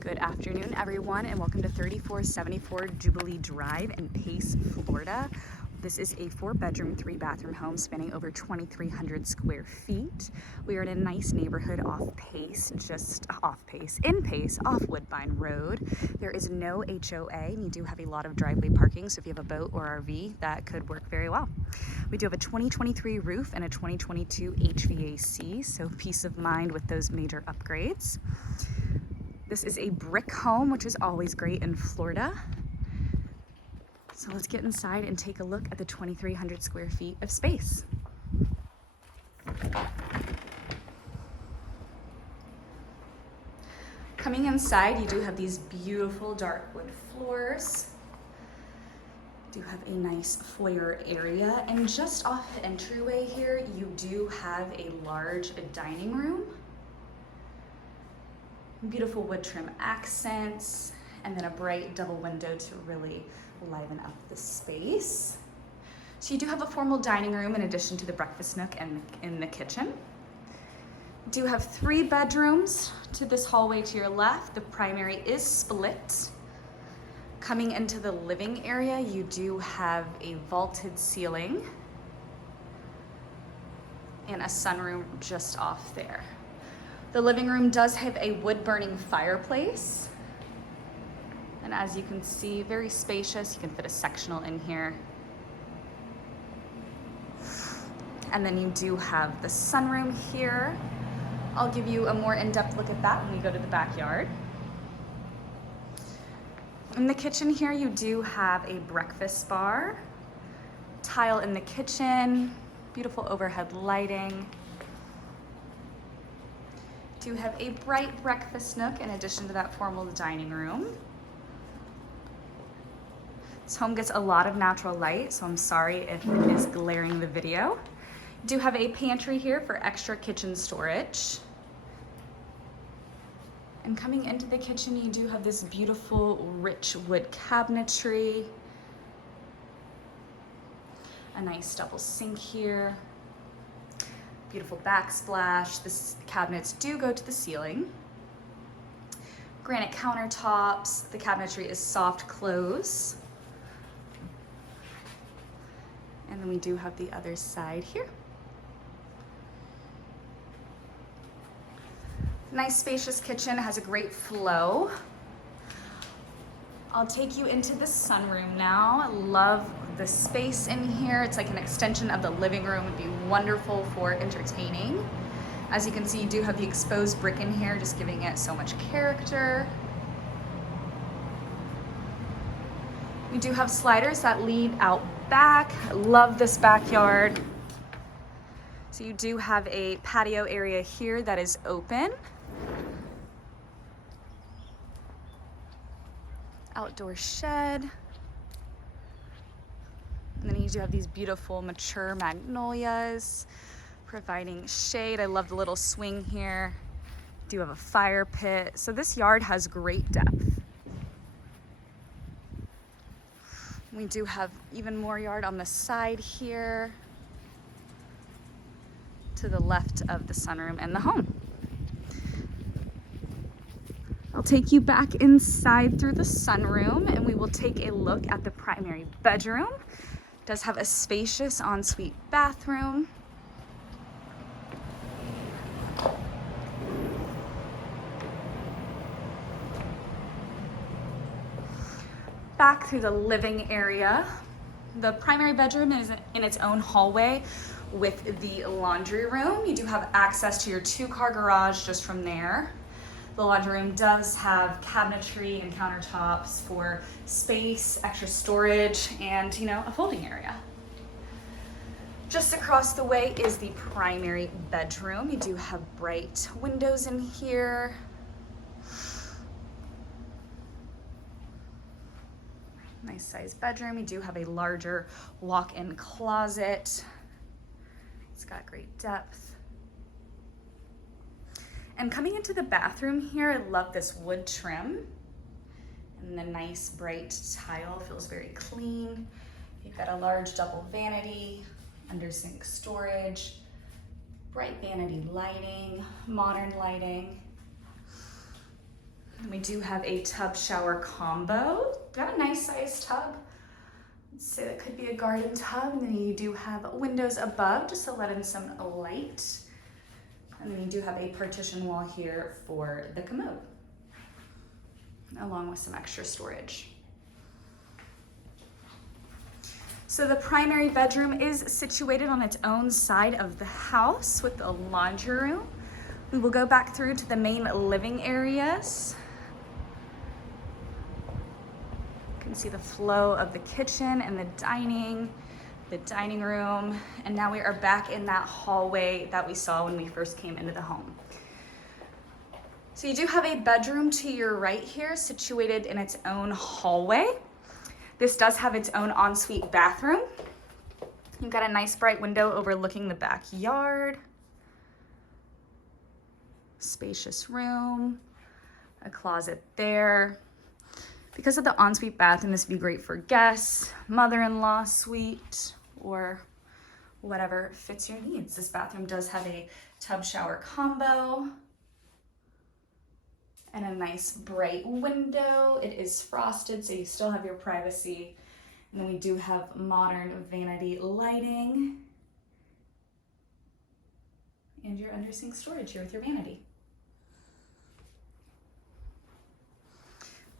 Good afternoon, everyone, and welcome to 3474 Jubilee Drive in Pace, Florida. This is a 4-bedroom, 3-bathroom home spanning over 2,300 square feet. We are in a nice neighborhood off Pace, in Pace, off Woodbine Road. There is no HOA, and you do have a lot of driveway parking, so if you have a boat or RV, that could work very well. We do have a 2023 roof and a 2022 HVAC, so peace of mind with those major upgrades. This is a brick home, which is always great in Florida. So let's get inside and take a look at the 2,300 square feet of space. Coming inside, you do have these beautiful dark wood floors. You do have a nice foyer area, and just off the entryway here, you do have a large dining room. Beautiful wood trim accents, and then a bright double window to really liven up the space. So you do have a formal dining room in addition to the breakfast nook and in the kitchen. You do have 3 bedrooms to this hallway to your left. The primary is split. Coming into the living area, you do have a vaulted ceiling and a sunroom just off there. The living room does have a wood-burning fireplace. And as you can see, very spacious. You can fit a sectional in here. And then you do have the sunroom here. I'll give you a more in-depth look at that when we go to the backyard. In the kitchen here, you do have a breakfast bar, tile in the kitchen, beautiful overhead lighting. Do have a bright breakfast nook in addition to that formal dining room. This home gets a lot of natural light, so I'm sorry if it is glaring the video. Do have a pantry here for extra kitchen storage. And coming into the kitchen, you do have this beautiful rich wood cabinetry. A nice double sink here. Beautiful backsplash. The cabinets do go to the ceiling. Granite countertops. The cabinetry is soft close. And then we do have the other side here. Nice spacious kitchen, has a great flow. I'll take you into the sunroom now. I love the space in here. It's like an extension of the living room. It'd be wonderful for entertaining. As you can see, you do have the exposed brick in here, just giving it so much character. We do have sliders that lead out back. I love this backyard. So you do have a patio area here that is open. Outdoor shed. And then you do have these beautiful mature magnolias providing shade. I love the little swing here. Do have a fire pit. So this yard has great depth. We do have even more yard on the side here to the left of the sunroom and the home. I'll take you back inside through the sunroom and we will take a look at the primary bedroom. It does have a spacious ensuite bathroom. Back through the living area. The primary bedroom is in its own hallway with the laundry room. You do have access to your 2-car garage just from there. The laundry room does have cabinetry and countertops for space, extra storage, and a folding area. Just across the way is the primary bedroom. You do have bright windows in here. Nice sized bedroom. You do have a larger walk-in closet. It's got great depth. And coming into the bathroom here, I love this wood trim. And the nice bright tile feels very clean. You've got a large double vanity, under sink storage, bright vanity lighting, modern lighting. And we We do have a tub shower combo. Got a nice sized tub. Let's say that could be a garden tub. And then you do have windows above just to let in some light. And then you do have a partition wall here for the commode, along with some extra storage. So the primary bedroom is situated on its own side of the house with a laundry room. We will go back through to the main living areas. You can see the flow of the kitchen and the dining room, and now we are back in that hallway that we saw when we first came into the home. So you do have a bedroom to your right here, situated in its own hallway. This does have its own ensuite bathroom. You've got a nice bright window overlooking the backyard. Spacious room, a closet there. Because of the ensuite bathroom, this would be great for guests, mother-in-law suite, or whatever fits your needs. This bathroom does have a tub shower combo and a nice bright window. It is frosted, so you still have your privacy. And then we do have modern vanity lighting and your under sink storage here with your vanity.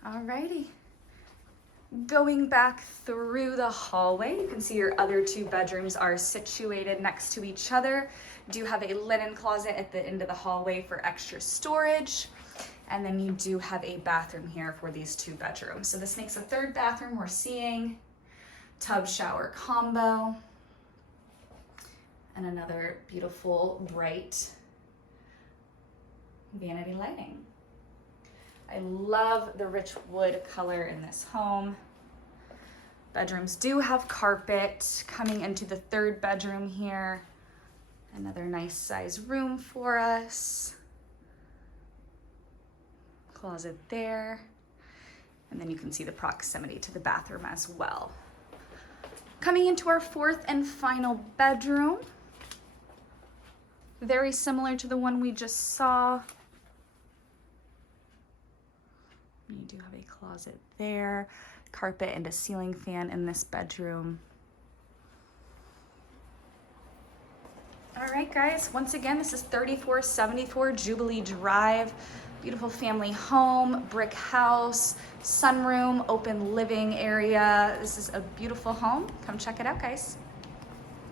Alrighty. Going back through the hallway, you can see your other two bedrooms are situated next to each other. You do have a linen closet at the end of the hallway for extra storage. And then you do have a bathroom here for these two bedrooms. So this makes a third bathroom we're seeing. Tub shower combo. And another beautiful bright vanity lighting. I love the rich wood color in this home. Bedrooms do have carpet. Coming into the third bedroom here. Another nice size room for us. Closet there. And then you can see the proximity to the bathroom as well. Coming into our fourth and final bedroom. Very similar to the one we just saw. You do have a closet there, carpet and a ceiling fan in this bedroom. All right, guys, once again, this is 3474 Jubilee Drive. Beautiful family home, brick house, sunroom, open living area. This is a beautiful home. Come check it out, guys.